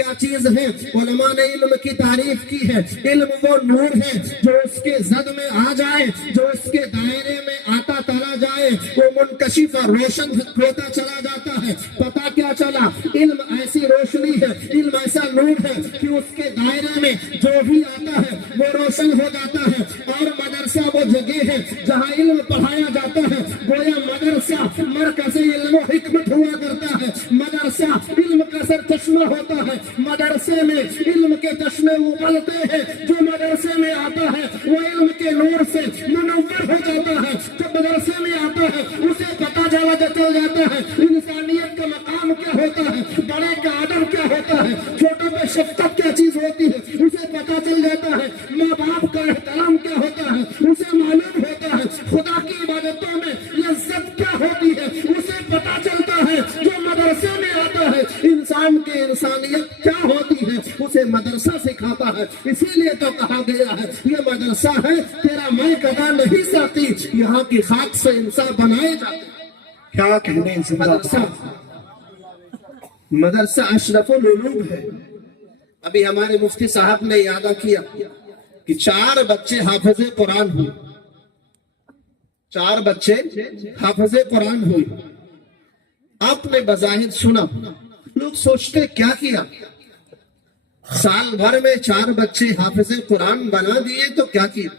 क्या चीज है? उलमा ने इल्म की तारीफ की है, इल्म वो नूर है जो उसके जद में आ जाए, जो उसके दायरे में आता चला जाए, वो मुनकशिफ और रोशन होता चला जाता है। पता क्या चला? इल्म ऐसी रोशनी है, इल्म ऐसा नूर है कि उसके दायरे में जो भी आता है वो रोशन हो जाता है। और मदरसा वो जगह है जहाँ इल्म पढ़ाया जाता है। गोया मदरसा मरकज़े इल्म व हिकमत हुआ करता है। मदरसा इल्म का सर चश्मा होता है। मदरसे में इल्म के चश्मे उबलते हैं। जो मदरसे में आता है वो इल्म के नूर से मुनव्वर हो जाता है। जो मदरसे में आता है उसे पता चल जाता है इंसानियत का मकाम क्या होता है, बड़े का आदर क्या होता है, छोटों पे शफ़क़त क्या चीज होती है उसे पता चल जाता है। माँ बाप का एहतराम क्या होता है उसे मालूम होता है। खुदा की इबादतों में लज्जत क्या होती है उसे पता चलता है। जो मदरसे में आता है इंसान की इंसानियत क्या होती है उसे मदरसा सिखाता है। इसीलिए तो कहा गया है ये मदरसा है तेरा मैं कदा नहीं सकती, यहाँ की खाक से इंसान बनाए जाते। क्या कहने मदरसा अशरफुल उलूम है। अभी हमारे मुफ्ती साहब ने याद किया कि 4 बच्चे हाफिज़े कुरान हुए, 4 बच्चे हाफिज़े कुरान हुए। आपने बज़ाहिर सुना, लोग सोचते क्या किया, साल भर में 4 बच्चे हाफिज़े कुरान बना दिए तो क्या किया।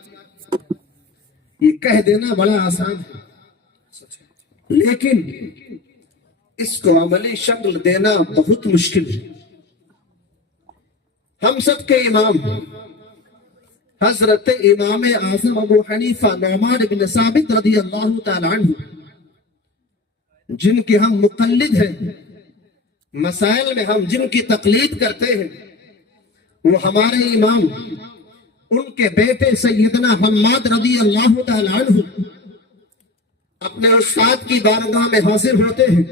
ये कह देना बड़ा आसान है, लेकिन इसको अमली शक्ल देना बहुत मुश्किल है। हम सब के इमाम हजरत इमाम आज़म अबू हनीफा नुअमान इब्न साबित रज़ी अल्लाह तआला अन्हु, जिनके हम मुक़ल्लिद हैं, मसाइल में हम जिनकी तक़लीद करते हैं, वो हमारे इमाम, उनके बेटे सैयदना हम्माद रज़ी अल्लाह तआला अन्हु अपने उस्ताद की बारगाह में हाजिर होते हैं,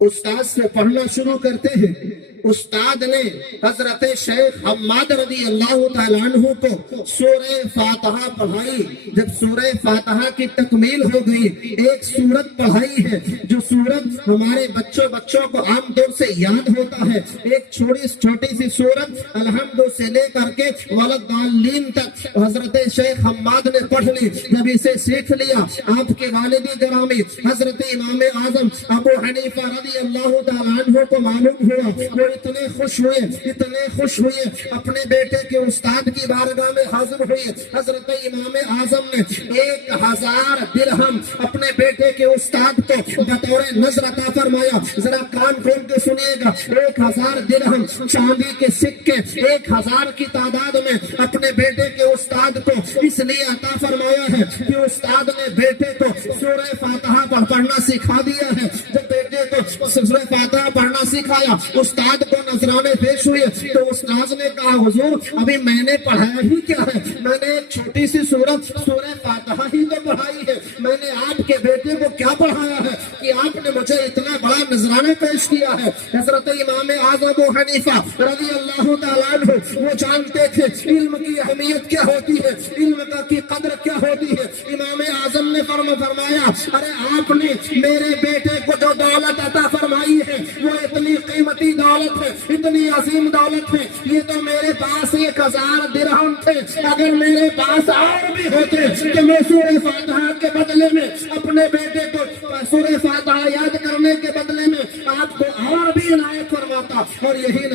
उस्ताद से पढ़ना शुरू करते हैं। उस्ताद ने हजरत शेख हम्माद रज़ी अल्लाह तआला अन्हु को सूरह फातिहा पढ़ाई। जब सूरह फातिहा की तकमील हो गई, एक सूरत पढ़ाई है जो सूरत हमारे बच्चों को आमतौर से याद होता है। एक छोटी सी सूरत अलहम्दु से लेकर के वलद्दालीन तक हजरत शेख हम्माद ने पढ़ ली। जब इसे सीख लिया, आपके वालिद गिरामी हजरत इमाम आज़म अबू हनीफा रज़ी अल्लाह तआला अन्हु को मालूम हुआ। वो इतने खुश हुए अपने बेटे के उस्ताद की बारगाह में हाजिर हुए। हजरत इमाम आज़म ने 1000 दिरहम अपने बेटे के उस्ताद को बतौर नज़र अता फरमाया। जरा कान खोल के सुनिएगा, 1000 दिरहम चांदी के सिक्के 1000 की तादाद में अपने बेटे के उस्ताद को इसलिए अता फरमाया है कि उस्ताद ने बेटे को सूरह फातिहा पढ़ना सिखा दिया है। जब बेटे को सूरह फातिहा पढ़ना सिखाया, उस्ताद को नजराने पेश हुए तो उस्ताद ने कहा, हुजूर अभी मैंने पढ़ाया ही क्या है, मैंने एक छोटी सी सूरत सूरह फातिहा ही तो पढ़ाई है। मैंने आपके बेटे को क्या पढ़ाया है कि आपने मुझे इतना बड़ा नजराना पेश किया है। हजरत इमाम आज़म अबू हनीफा रज़ी अल्लाह तआला अन्हु वो जानते थे इल्म की अहमियत क्या होती है, इल्म की कदर क्या होती है। इमाम आज़म ने फरमाया, अरे आपने मेरे बेटे को जो दौलत अता फरमाई है वो इतनी कीमती दौलत है, इतनी अजीम दौलत है। ये तो मेरे पास 1000 दिरहम थे, अगर मेरे पास और भी होते तो मैं सूरह फातिहा के बदले में अपने बेटे को सूरह फातिहा याद करने के बदले में आपको और भी इनायत फरमाता। और यही नहीं,